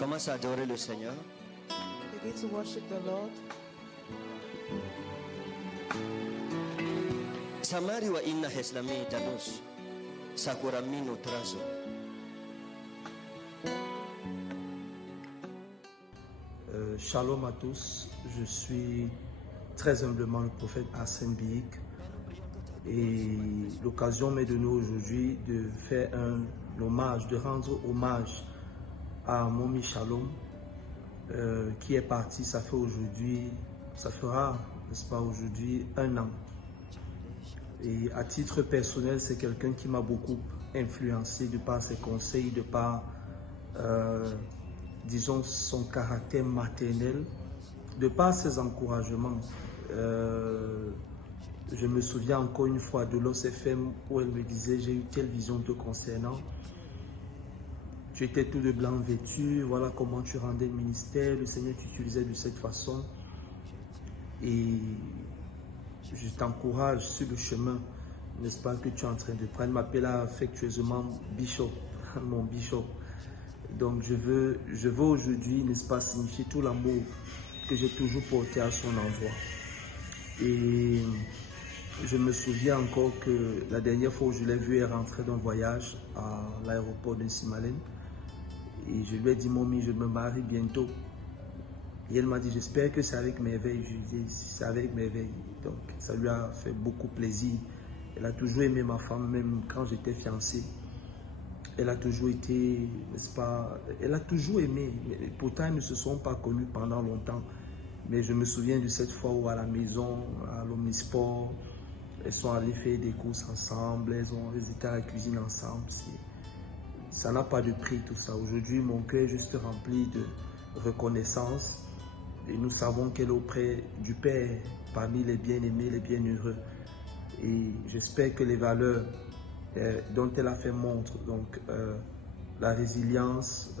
Commence à adorer le Seigneur. Begin to worship the Lord. Samari wa inna heslami tanus sakuramino trazo. Shalom à tous, je suis très humblement le prophète Arsène Biik et l'occasion m'est donnée aujourd'hui de faire un hommage, de rendre hommage à Momi Shalom qui est parti, ça fera, n'est-ce pas, aujourd'hui 1 an. Et à titre personnel, c'est quelqu'un qui m'a beaucoup influencé de par ses conseils, de par disons son caractère maternel, de par ses encouragements. Je me souviens encore une fois de l'Os FM où elle me disait: j'ai eu telle vision te concernant, tu étais tout de blanc vêtu, voilà comment tu rendais le ministère, le Seigneur t'utilisait de cette façon et je t'encourage sur le chemin, n'est-ce pas, que tu es en train de prendre. M'appelle affectueusement Bishop, mon Bishop. Donc je veux aujourd'hui, n'est-ce pas, signifier tout l'amour que j'ai toujours porté à son endroit. Et je me souviens encore que la dernière fois où je l'ai vu, elle rentrait d'un voyage à l'aéroport de Simalène. Et je lui ai dit: Momi, je me marie bientôt. Et elle m'a dit: j'espère que c'est avec merveille. Je lui ai dit: c'est avec merveille. Donc ça lui a fait beaucoup plaisir. Elle a toujours aimé ma femme, même quand j'étais fiancé. Elle a toujours été, n'est-ce pas, elle a toujours aimé. Pourtant, elles ne se sont pas connues pendant longtemps. Mais je me souviens de cette fois où à la maison, à l'Omnisport, elles sont allées faire des courses ensemble, elles étaient à la cuisine ensemble. Ça n'a pas de prix tout ça. Aujourd'hui, mon cœur est juste rempli de reconnaissance. Et nous savons qu'elle est auprès du Père, parmi les bien-aimés, les bienheureux. Et j'espère que les valeurs dont elle a fait montre, donc la résilience,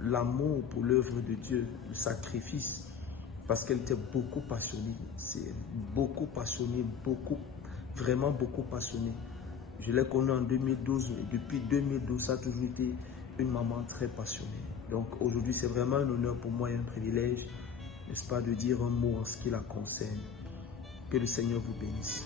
l'amour pour l'œuvre de Dieu, le sacrifice, parce qu'elle était beaucoup passionnée, vraiment beaucoup passionnée. Je l'ai connue en 2012 et depuis 2012, ça a toujours été une maman très passionnée. Donc aujourd'hui, c'est vraiment un honneur pour moi et un privilège, n'est-ce pas, de dire un mot en ce qui la concerne. Que le Seigneur vous bénisse.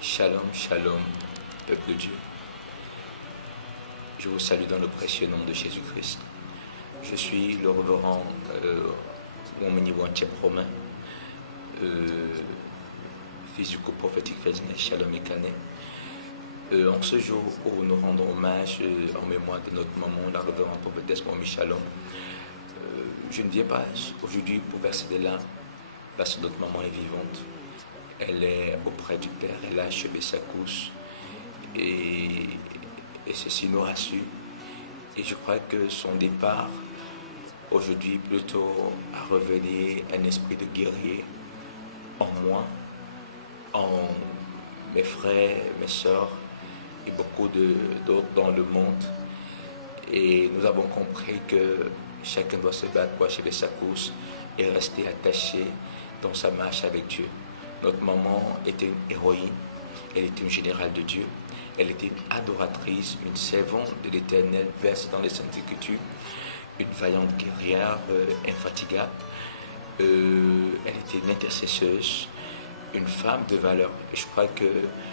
Shalom, shalom, peuple de Dieu. Je vous salue dans le précieux nom de Jésus-Christ. Je suis le révérend Womeni Wanchep Romain, fils du couple prophétique Fezne Shalom et Kane. En ce jour où nous rendons hommage en mémoire de notre maman, la révérende prophétesse Momi Shalom, je ne viens pas aujourd'hui pour verser des larmes parce que notre maman est vivante. Elle est auprès du Père, elle a achevé sa course et ceci nous rassure. Et je crois que son départ aujourd'hui plutôt a révélé un esprit de guerrier en moi, en mes frères, mes sœurs et beaucoup d'autres dans le monde. Et nous avons compris que chacun doit se battre pour achever sa course et rester attaché dans sa marche avec Dieu. Notre maman était une héroïne, elle était une générale de Dieu, elle était une adoratrice, une servante de l'Éternel versée dans les Saintes Écritures, une vaillante guerrière infatigable. Elle était une intercesseuse, une femme de valeur. Et je crois que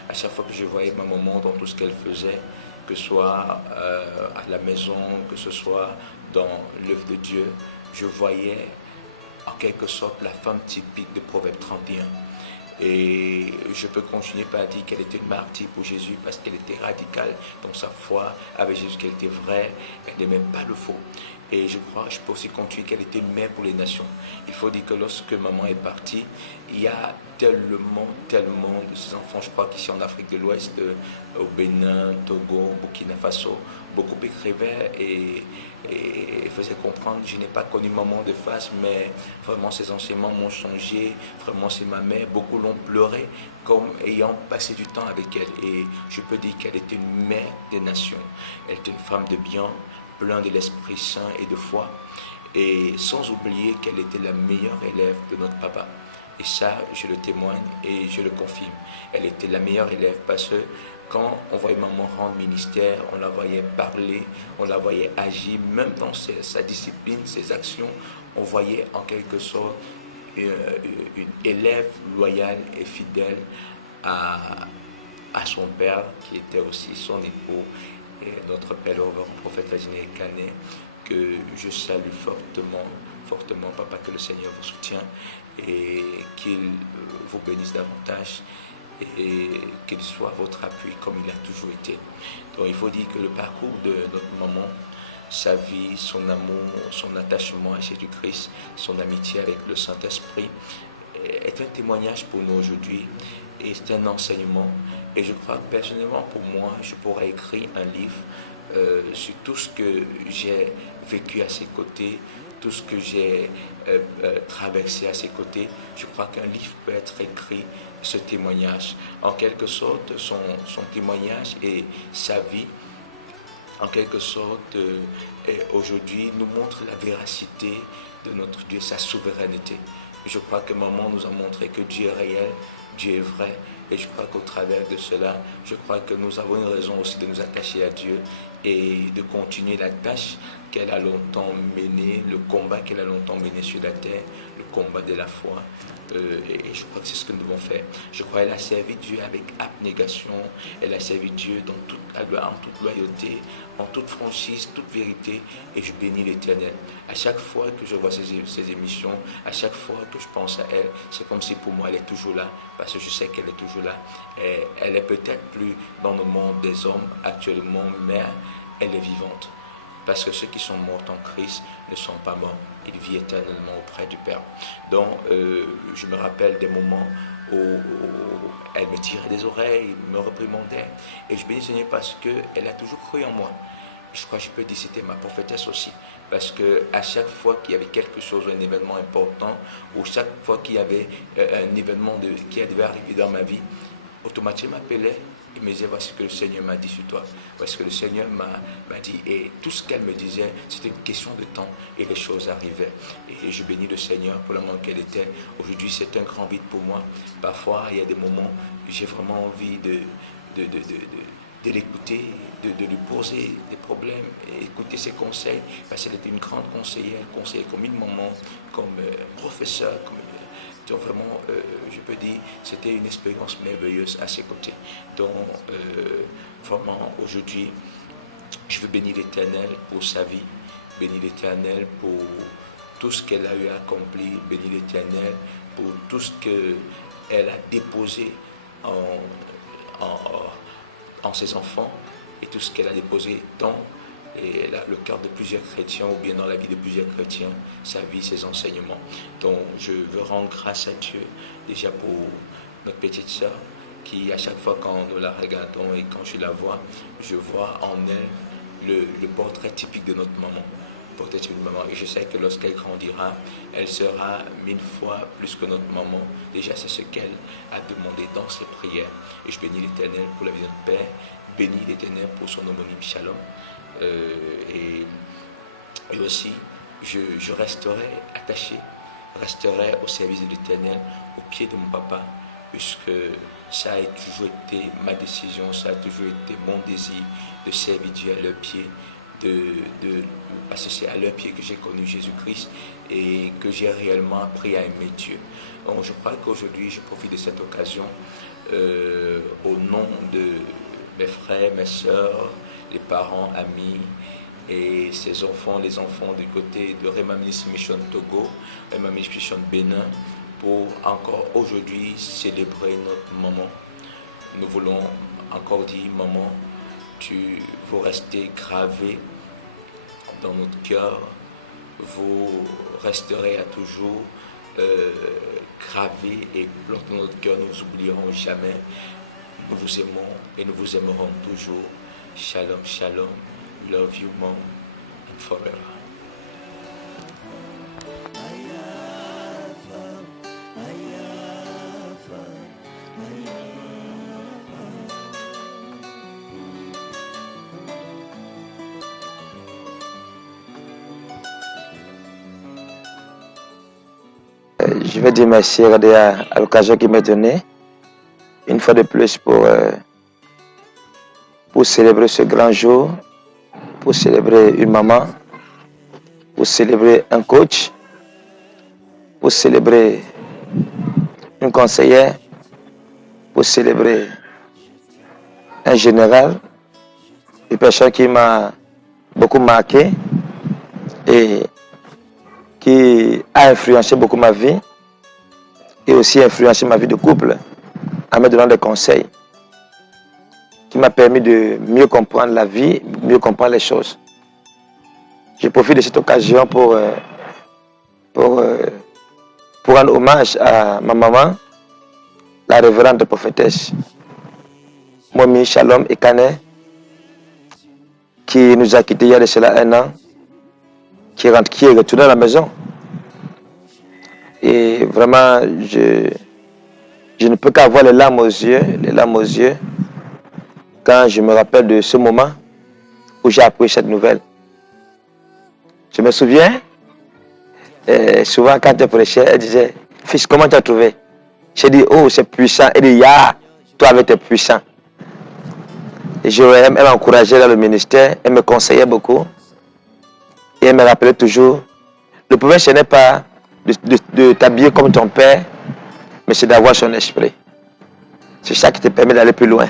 à chaque fois que je voyais ma maman dans tout ce qu'elle faisait, que ce soit à la maison, que ce soit dans l'œuvre de Dieu, je voyais en quelque sorte la femme typique de Proverbe 31. Et je peux continuer par dire qu'elle était une martyre pour Jésus parce qu'elle était radicale dans sa foi avec Jésus, qu'elle était vraie, elle n'aimait pas le faux. Et je peux aussi continuer qu'elle était une mère pour les nations. Il faut dire que lorsque maman est partie, il y a tellement de ces enfants, je crois qu'ici en Afrique de l'Ouest, au Bénin, Togo, Burkina Faso, beaucoup écrivaient et faisaient comprendre, je n'ai pas connu maman de face, mais vraiment ces enseignements m'ont changé, vraiment c'est ma mère, beaucoup l'ont pleuré comme ayant passé du temps avec elle. Et je peux dire qu'elle était une mère des nations, elle était une femme de bien, pleine de l'Esprit Saint et de foi, et sans oublier qu'elle était la meilleure élève de notre papa. Et ça, je le témoigne et je le confirme. Elle était la meilleure élève parce que quand on voyait maman rendre ministère, on la voyait parler, on la voyait agir, même dans sa discipline, ses actions, on voyait en quelque sorte une élève loyale et fidèle à son père, qui était aussi son époux, et notre père, le prophète Vladimir Canet, que je salue fortement, papa, que le Seigneur vous soutienne et qu'il vous bénisse davantage et qu'il soit votre appui comme il a toujours été. Donc il faut dire que le parcours de notre maman, sa vie, son amour, son attachement à Jésus-Christ, son amitié avec le Saint-Esprit est un témoignage pour nous aujourd'hui et c'est un enseignement. Et je crois que personnellement pour moi, je pourrais écrire un livre sur tout ce que j'ai vécu à ses côtés, tout ce que j'ai traversé à ses côtés. Je crois qu'un livre peut être écrit, ce témoignage. En quelque sorte, son témoignage et sa vie, en quelque sorte, aujourd'hui, nous montre la véracité de notre Dieu, sa souveraineté. Je crois que maman nous a montré que Dieu est réel, Dieu est vrai. Et je crois qu'au travers de cela, je crois que nous avons une raison aussi de nous attacher à Dieu et de continuer la tâche qu'elle a longtemps menée, le combat qu'elle a longtemps mené sur la terre, le combat de la foi. Et je crois que c'est ce que nous devons faire. Je crois qu'elle a servi Dieu avec abnégation, elle a servi Dieu en toute loyauté, en toute franchise, toute vérité, et je bénis l'Éternel. À chaque fois que je vois ces émissions, à chaque fois que je pense à elle, c'est comme si pour moi elle est toujours là, parce que je sais qu'elle est toujours là. Et elle est peut-être plus dans le monde des hommes actuellement, mais elle est vivante. Parce que ceux qui sont morts en Christ ne sont pas morts. Ils vivent éternellement auprès du Père. Donc, je me rappelle des moments où elle me tirait des oreilles, me réprimandait. Et je bénis le Seigneur parce qu'elle a toujours cru en moi. Je crois que je peux dire que c'était ma prophétesse aussi. Parce qu'à chaque fois qu'il y avait quelque chose, un événement important, ou chaque fois qu'il y avait un événement qui devait arriver dans ma vie, automatiquement m'appelait. Il me disait, voici ce que le Seigneur m'a dit sur toi. Voici ce que le Seigneur m'a dit. Et tout ce qu'elle me disait, c'était une question de temps. Et les choses arrivaient. Et je bénis le Seigneur pour le moment qu'elle était. Aujourd'hui, c'est un grand vide pour moi. Parfois, il y a des moments où j'ai vraiment envie de l'écouter, de lui poser des problèmes, et écouter ses conseils. Parce qu'elle était une grande conseillère. Elle conseillait comme une maman, comme professeur, donc vraiment, je peux dire, c'était une expérience merveilleuse à ses côtés. Donc, vraiment, aujourd'hui, je veux bénir l'Éternel pour sa vie, bénir l'Éternel pour tout ce qu'elle a eu à accomplir, bénir l'Éternel pour tout ce qu'elle a déposé en ses enfants et tout ce qu'elle a déposé dans le cœur de plusieurs chrétiens ou bien dans la vie de plusieurs chrétiens, sa vie, ses enseignements. Donc je veux rendre grâce à Dieu déjà pour notre petite sœur qui à chaque fois quand nous la regardons et quand je la vois, je vois en elle le portrait typique de notre maman. Portrait typique de maman. Et je sais que lorsqu'elle grandira, elle sera 1000 fois plus que notre maman. Déjà c'est ce qu'elle a demandé dans ses prières. Et je bénis l'Éternel pour la vie de notre Père, bénis l'Éternel pour son homonyme Shalom. Et aussi, je resterai attaché, resterai au service de l'Éternel, au pied de mon papa, puisque ça a toujours été ma décision, ça a toujours été mon désir de servir Dieu à leurs pieds, parce que c'est à leurs pieds que j'ai connu Jésus-Christ et que j'ai réellement appris à aimer Dieu. Donc je crois qu'aujourd'hui, je profite de cette occasion au nom de mes frères, mes sœurs, les parents, amis et ses enfants, les enfants du côté de Remamis Mission Togo, Remamis Mission Bénin, pour encore aujourd'hui célébrer notre maman. Nous voulons encore dire, maman, tu veux rester gravé dans notre cœur, vous resterez à toujours gravés et plantés dans notre cœur. Nous ne vous oublierons jamais. Nous vous aimons et nous vous aimerons toujours. Shalom, shalom. Love you more and forever. Je vais dire merci à l'occasion qu'il m'a donnée, une fois de plus, pour célébrer ce grand jour, pour célébrer une maman, pour célébrer un coach, pour célébrer une conseillère, pour célébrer un général, une personne qui m'a beaucoup marqué et qui a influencé beaucoup ma vie et aussi influencé ma vie de couple en me donnant des conseils qui m'a permis de mieux comprendre la vie, mieux comprendre les choses. Je profite de cette occasion pour rendre hommage à ma maman, la révérende prophétesse Momi Shalom Ekane, qui nous a quittés il y a de cela un an, qui est retourné à la maison. Et vraiment, je ne peux qu'avoir les larmes aux yeux, quand je me rappelle de ce moment où j'ai appris cette nouvelle. Je me souviens, souvent quand elle prêchait, elle disait, fils, comment tu as trouvé? J'ai dit, oh, c'est puissant. Elle dit, ya, toi avec tes puissants. Et elle m'encourageait dans le ministère, elle me conseillait beaucoup. Et elle me rappelait toujours, le problème ce n'est pas de t'habiller comme ton père, mais c'est d'avoir son esprit. C'est ça qui te permet d'aller plus loin.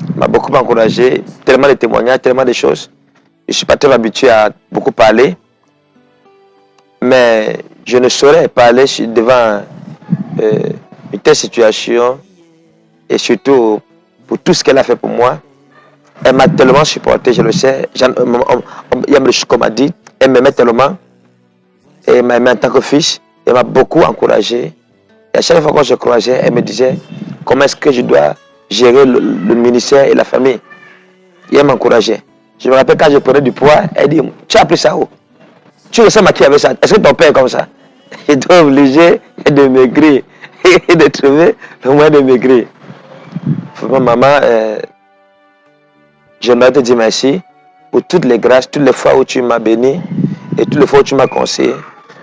Elle m'a beaucoup encouragé, tellement de témoignages, tellement de choses. Je ne suis pas très habitué à beaucoup parler, mais je ne saurais parler devant une telle situation, et surtout pour tout ce qu'elle a fait pour moi. Elle m'a tellement supporté, je le sais. Comme m'a dit, elle m'aimait tellement. Et elle m'aimait en tant que fils. Elle m'a beaucoup encouragé. Et à chaque fois que je croisais, elle me disait comment est-ce que je dois gérer le ministère et la famille. Et elle m'encourageait. Je me rappelle quand je prenais du poids, elle dit, tu as pris ça où? Tu le sais maquiller avec ça? Est-ce que ton père est comme ça? Il doit obliger de maigrir et de trouver le moyen de maigrir. Vraiment, maman, j'aimerais te dire merci pour toutes les grâces, toutes les fois où tu m'as béni et toutes les fois où tu m'as conseillé,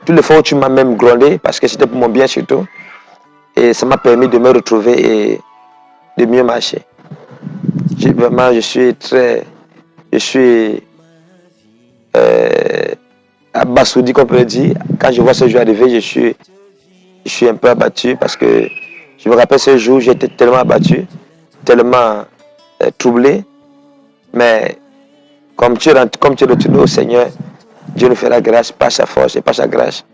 toutes les fois où tu m'as même grondé, parce que c'était pour mon bien surtout. Et ça m'a permis de me retrouver et de mieux marcher. Vraiment, je suis abasourdi, comme on peut dire. Quand je vois ce jour arriver, je suis un peu abattu parce que je me rappelle ce jour, j'étais tellement abattu, tellement troublé. Mais comme tu es retourné au Seigneur, Dieu nous fera grâce par sa force et par sa grâce.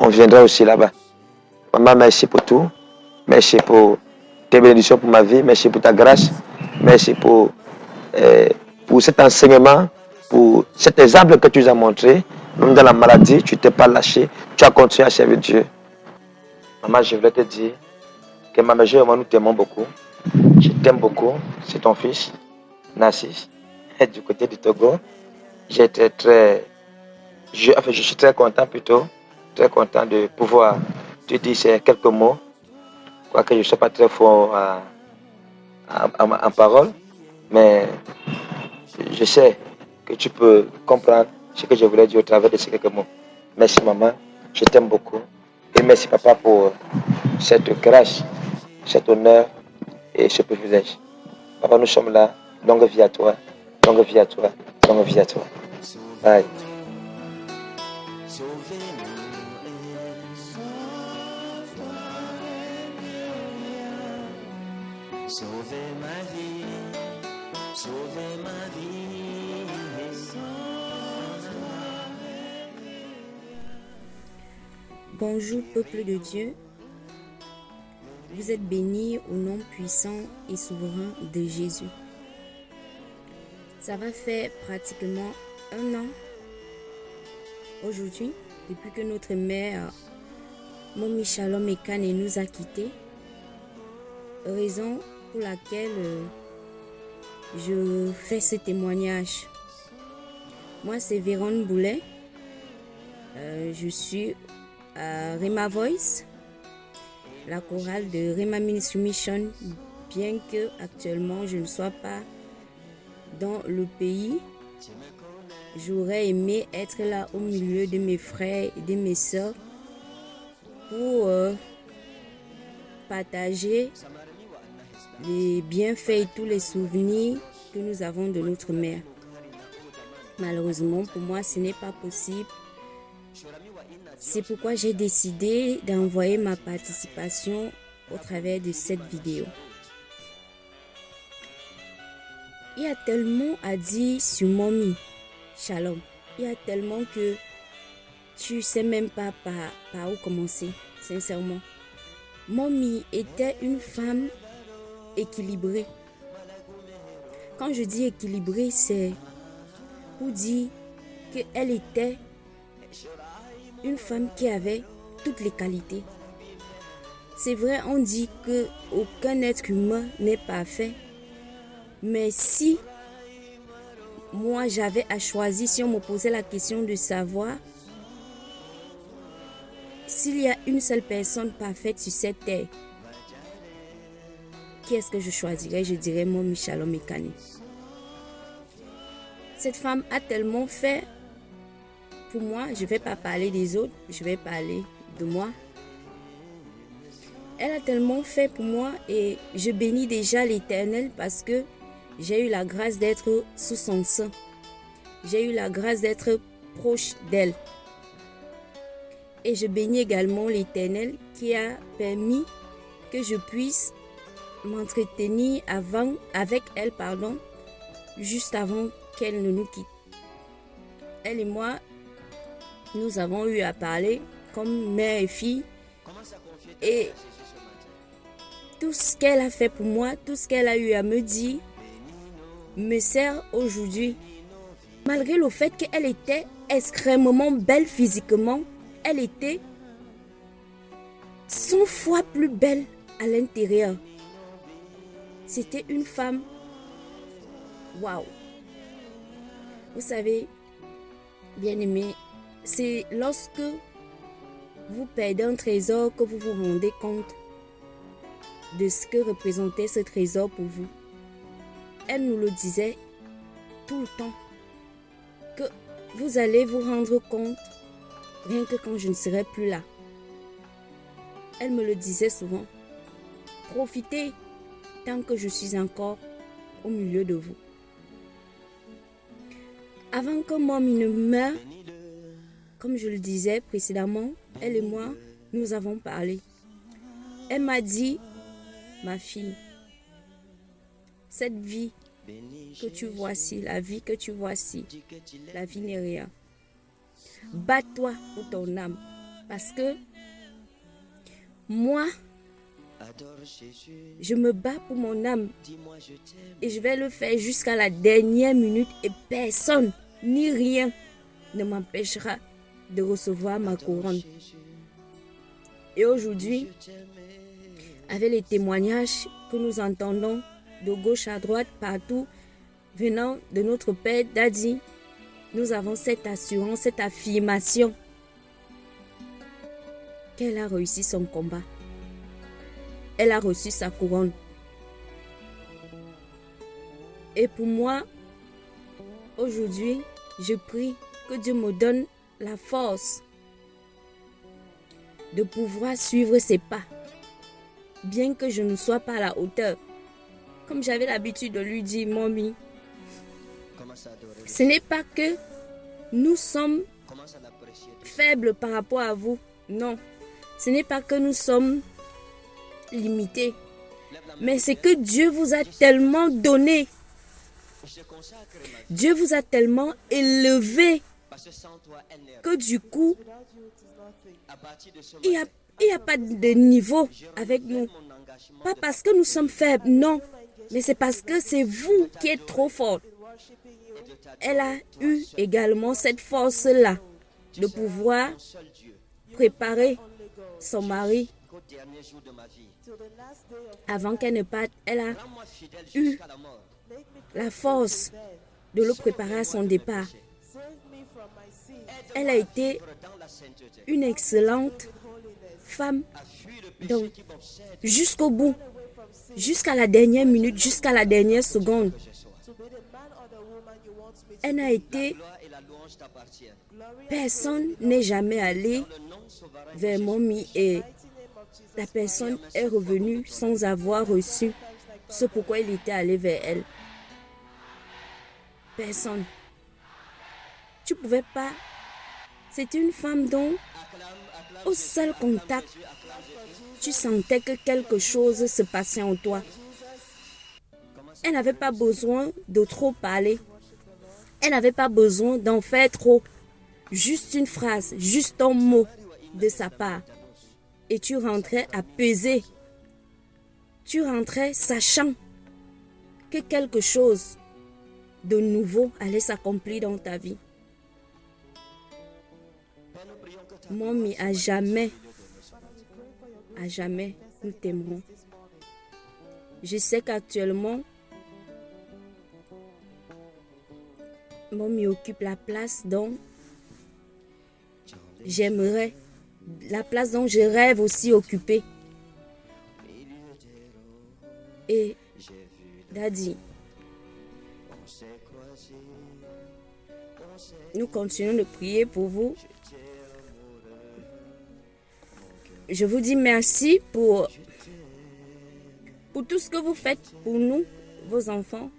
On viendra aussi là-bas. Maman, merci pour tout. Merci pour tes bénédictions pour ma vie. Merci pour ta grâce. Merci pour cet enseignement, pour cet exemple que tu nous as montré. Même dans la maladie, tu ne t'es pas lâché. Tu as continué à servir Dieu. Maman, je voulais te dire que ma mère et moi, nous t'aimons beaucoup. Je t'aime beaucoup. C'est ton fils, Narcisse, du côté du Togo. Je suis très content très content de pouvoir te dire ces quelques mots, quoique je ne sois pas très fort en parole, mais je sais que tu peux comprendre ce que je voulais dire au travers de ces quelques mots. Merci maman, je t'aime beaucoup et merci papa pour cette grâce, cet honneur et ce privilège. Papa, nous sommes là, longue vie à toi, longue vie à toi, longue vie à toi. Bye. Sauvez ma vie, sauvez ma vie. Bonjour peuple de Dieu, vous êtes bénis au nom puissant et souverain de Jésus. Ça va faire pratiquement un an Aujourd'hui, depuis que notre mère, Mommy Shalom Ekane, nous a quittés, raison pour laquelle je fais ce témoignage. Moi, c'est Véronne Boulet. Je suis à Rema Voice, la chorale de Rema Ministry Mission, bien que actuellement je ne sois pas dans le pays. J'aurais aimé être là au milieu de mes frères et de mes sœurs pour partager les bienfaits et tous les souvenirs que nous avons de notre mère. Malheureusement, pour moi, ce n'est pas possible. C'est pourquoi j'ai décidé d'envoyer ma participation au travers de cette vidéo. Il y a tellement à dire sur Mommy Shalom. Il y a tellement que tu ne sais même pas par où commencer, sincèrement. Mommy était une femme équilibrée. Quand je dis équilibrée, c'est pour dire qu'elle était une femme qui avait toutes les qualités. C'est vrai, on dit qu'aucun être humain n'est parfait. Mais si moi j'avais à choisir, si on me posait la question de savoir s'il y a une seule personne parfaite sur cette terre, qui est-ce que je choisirais? Je dirais Mommy Shalom Ekane. Cette femme a tellement fait pour moi, je ne vais pas parler des autres, je vais parler de moi. Elle a tellement fait pour moi et je bénis déjà l'Éternel parce que j'ai eu la grâce d'être sous son sein. J'ai eu la grâce d'être proche d'elle. Et je bénis également l'Éternel qui a permis que je puisse m'entretenir avec elle, juste avant qu'elle ne nous quitte. Elle et moi, nous avons eu à parler comme mère et fille. Et tout ce qu'elle a fait pour moi, tout ce qu'elle a eu à me dire, me sert aujourd'hui. Malgré le fait qu'elle était extrêmement belle physiquement, elle était 100 fois plus belle à l'intérieur. C'était une femme. Waouh! Vous savez, bien aimé, c'est lorsque vous perdez un trésor que vous vous rendez compte de ce que représentait ce trésor pour vous. Elle nous le disait tout le temps, que vous allez vous rendre compte rien que quand je ne serai plus là. Elle me le disait souvent. Profitez tant que je suis encore au milieu de vous. Avant que Mommy ne meure, comme je le disais précédemment, elle et moi, nous avons parlé. Elle m'a dit, ma fille, cette vie que tu vois ci, la vie que tu vois ci, la vie n'est rien. Bats-toi pour ton âme. Parce que moi, je me bats pour mon âme. Et je vais le faire jusqu'à la dernière minute. Et personne, ni rien, ne m'empêchera de recevoir ma couronne. Et aujourd'hui, avec les témoignages que nous entendons de gauche à droite, partout, venant de notre Père Daddy, nous avons cette assurance, cette affirmation qu'elle a réussi son combat. Elle a reçu sa couronne. Et pour moi, aujourd'hui, je prie que Dieu me donne la force de pouvoir suivre ses pas, bien que je ne sois pas à la hauteur. Comme j'avais l'habitude de lui dire, Mommy, ce n'est pas que nous sommes faibles par rapport à vous. Non, ce n'est pas que nous sommes limités. Mais c'est que Dieu vous a tellement donné. Dieu vous a tellement élevé que du coup, il n'y a pas de niveau avec nous. Pas parce que nous sommes faibles, non. Mais c'est parce que c'est vous qui êtes trop fort. Elle a eu également cette force-là de pouvoir préparer son mari qu'au dernier jour de ma vie, till the last day of avant qu'elle ne parte. Elle a rends-moi fidèle eu jusqu'à la mort. make me la force dead. de le préparer à son départ. Save me from my sin. Elle a été Dans la sainteté, une excellente femme donc, jusqu'au bout, jusqu'à la dernière minute, jusqu'à la dernière seconde. To be the man or the woman you want me to Elle n'a été, gloire et la louange t'appartiennent. personne n'est jamais allé Le nom souverain vers Mommy et la personne est revenue sans avoir reçu ce pourquoi il était allé vers elle. Personne. Tu pouvais pas. C'est une femme dont, au seul contact, tu sentais que quelque chose se passait en toi. Elle n'avait pas besoin de trop parler. Elle n'avait pas besoin d'en faire trop. Juste une phrase, juste un mot de sa part. Et tu rentrais apaisé. Tu rentrais sachant que quelque chose de nouveau allait s'accomplir dans ta vie. Mommy, à jamais, nous t'aimerons. Je sais qu'actuellement, Mommy occupe la place dont j'aimerais, la place dont je rêve aussi occuper. Et Daddy, nous continuons de prier pour vous. Je vous dis merci pour tout ce que vous faites pour nous, vos enfants,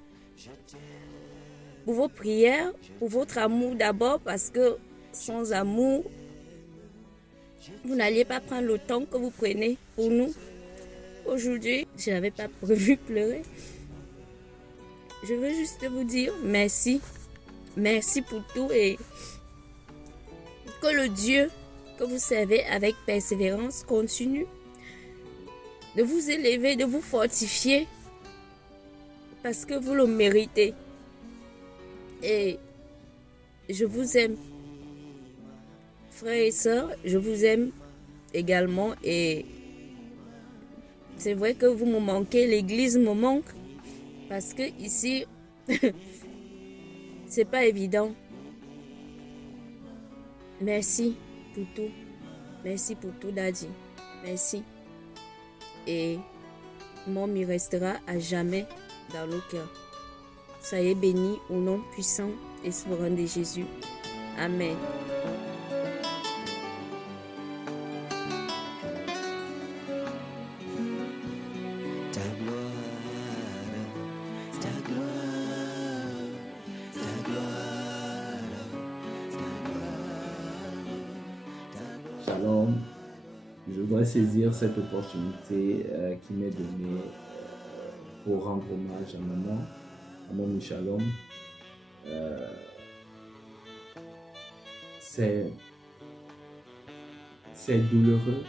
pour vos prières, pour votre amour d'abord, parce que sans amour, vous n'alliez pas prendre le temps que vous prenez pour nous. Aujourd'hui, je n'avais pas prévu pleurer. Je veux juste vous dire merci. Merci pour tout et que le Dieu que vous servez avec persévérance continue de vous élever, de vous fortifier parce que vous le méritez. Et je vous aime. Frères et sœurs, je vous aime également et c'est vrai que vous me manquez, l'église me manque parce que ici, c'est pas évident. Merci pour tout. Merci pour tout, Daddy. Merci. Et Mommy restera à jamais dans nos cœurs. Soyez bénis au nom puissant et souverain de Jésus. Amen. ta gloire, ta gloire, ta gloire, ta gloire. Shalom, je voudrais saisir cette opportunité qui m'est donnée pour rendre hommage à maman, à mon Shalom. C'est douloureux,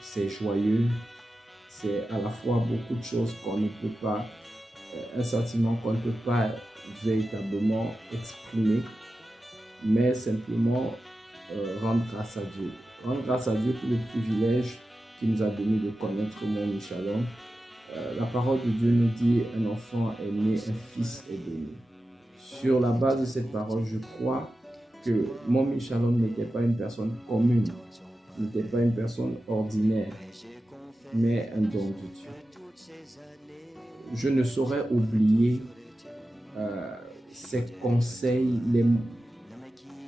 c'est joyeux, c'est à la fois beaucoup de choses qu'on ne peut pas, un sentiment qu'on ne peut pas véritablement exprimer, mais simplement rendre grâce à Dieu. Rendre grâce à Dieu pour le privilège qu'il nous a donné de connaître mon Shalom. La parole de Dieu nous dit un enfant est né, un fils est donné. Sur la base de cette parole, je crois que mon Shalom n'était pas une personne commune, n'était pas une personne ordinaire, mais un don de Dieu. Je ne saurais oublier ses conseils,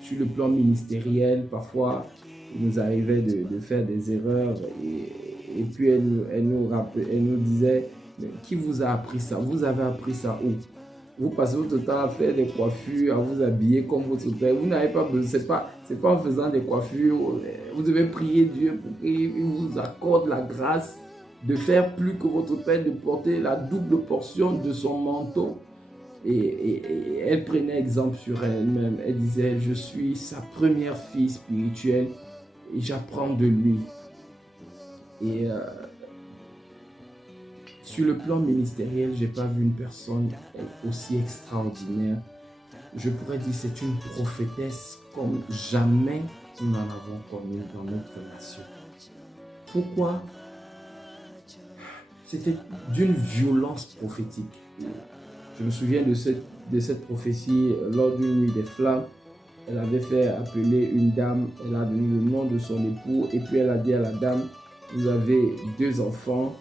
sur le plan ministériel. Parfois, il nous arrivait de faire des erreurs et puis elle nous disait « Qui vous a appris ça? Vous avez appris ça où? Vous passez votre temps à faire des coiffures, à vous habiller comme votre père. Vous n'avez pas besoin, c'est pas en faisant des coiffures. Vous devez prier Dieu pour qu'il vous accorde la grâce de faire plus que votre père, de porter la double portion de son manteau. » Et elle prenait exemple sur elle-même. Elle disait, je suis sa première fille spirituelle et j'apprends de lui. Et sur le plan ministériel, je n'ai pas vu une personne aussi extraordinaire je pourrais dire, c'est une prophétesse comme jamais nous n'en avons connu dans notre nation. Pourquoi? C'était d'une violence prophétique. Je me souviens de cette prophétie lors d'une nuit des flammes. Elle avait fait appeler une dame, elle a donné le nom de son époux et puis elle a dit à la dame, vous avez 2 enfants,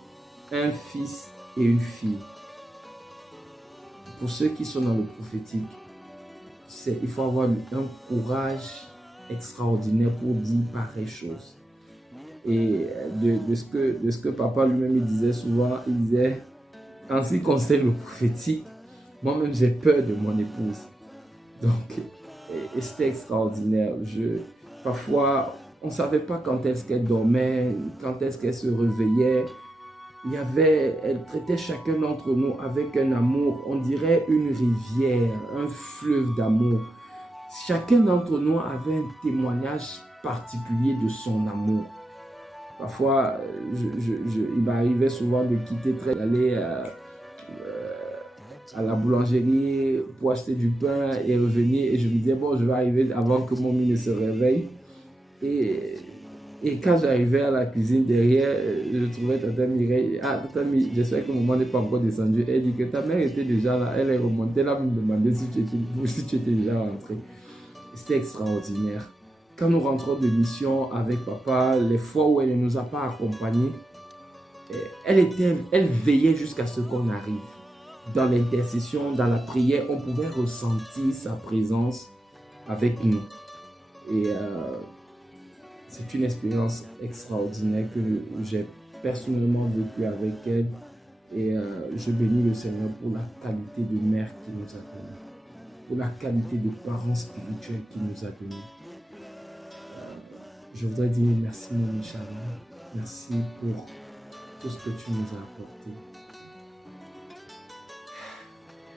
un fils et une fille. Pour ceux qui sont dans le prophétique, il faut avoir un courage extraordinaire pour dire pareille chose. Et de ce que papa lui-même il disait souvent, il disait, en ce qui concerne le prophétique, moi-même j'ai peur de mon épouse. Donc, et c'était extraordinaire. Parfois, on ne savait pas quand est-ce qu'elle dormait, quand est-ce qu'elle se réveillait. Elle traitait chacun d'entre nous avec un amour, on dirait une rivière, un fleuve d'amour. Chacun d'entre nous avait un témoignage particulier de son amour. Parfois, il m'arrivait souvent de quitter d'aller à la boulangerie pour acheter du pain et revenir. Et je me disais, bon, je vais arriver avant que mon mari ne se réveille. Et quand j'arrivais à la cuisine derrière, je trouvais Tata Mireille. Ah, Tata Mireille, j'espère que maman n'est pas encore descendue. Elle dit que ta mère était déjà là. Elle est remontée là, me demandait si tu étais déjà rentré. C'était extraordinaire. Quand nous rentrons de mission avec papa, les fois où elle ne nous a pas accompagnés, elle veillait jusqu'à ce qu'on arrive. Dans l'intercession, dans la prière, on pouvait ressentir sa présence avec nous. Et c'est une expérience extraordinaire que j'ai personnellement vécue avec elle. Et je bénis le Seigneur pour la qualité de mère qu'il nous a donnée, pour la qualité de parents spirituels qu'il nous a donnés. Je voudrais dire merci, mon Michel. Merci pour tout ce que tu nous as apporté.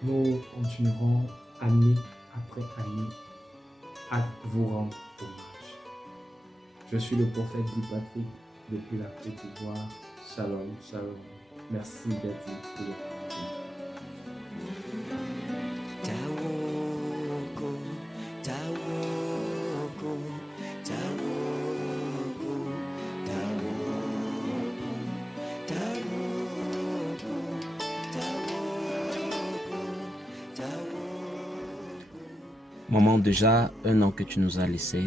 Nous continuerons année après année à vous rendre hommage. Je suis le prophète Guy Patrick depuis la Côte d'Ivoire. Shalom, shalom. Merci d'être pour le Maman, déjà 1 an que tu nous as laissé,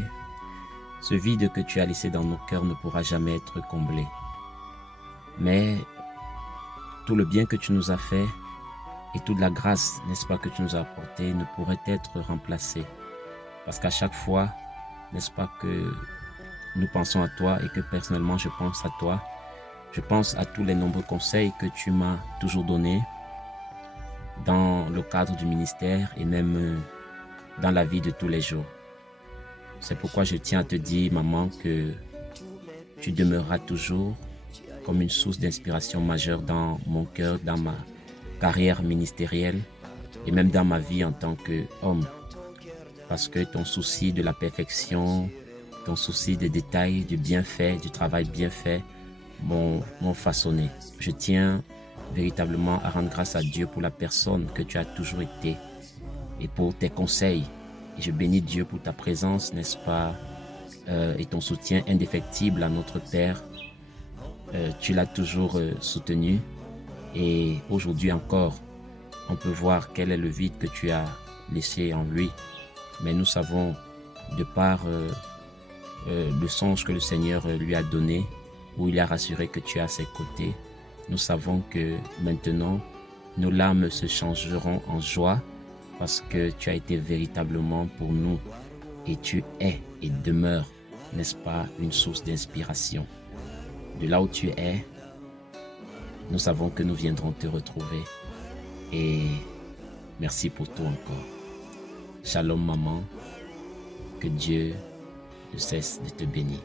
ce vide que tu as laissé dans nos cœurs ne pourra jamais être comblé. Mais tout le bien que tu nous as fait et toute la grâce, n'est-ce pas, que tu nous as apportée ne pourrait être remplacé. Parce qu'à chaque fois, n'est-ce pas, que nous pensons à toi et que personnellement je pense à toi, je pense à tous les nombreux conseils que tu m'as toujours donnés dans le cadre du ministère et même dans la vie de tous les jours. C'est pourquoi je tiens à te dire, maman, que tu demeureras toujours comme une source d'inspiration majeure dans mon cœur, dans ma carrière ministérielle et même dans ma vie en tant qu'homme. Parce que ton souci de la perfection, ton souci des détails, du bienfait, du travail bien fait m'ont façonné. Je tiens véritablement à rendre grâce à Dieu pour la personne que tu as toujours été et pour tes conseils. Et je bénis Dieu pour ta présence, n'est-ce pas, et ton soutien indéfectible à notre Père. Tu l'as toujours soutenu et aujourd'hui encore, on peut voir quel est le vide que tu as laissé en lui. Mais nous savons, de par le songe que le Seigneur lui a donné, où il a rassuré que tu es à ses côtés, nous savons que maintenant, nos larmes se changeront en joie parce que tu as été véritablement pour nous et tu es et demeures, n'est-ce pas, une source d'inspiration. De là où tu es, nous savons que nous viendrons te retrouver et merci pour tout encore. Shalom maman, que Dieu ne cesse de te bénir.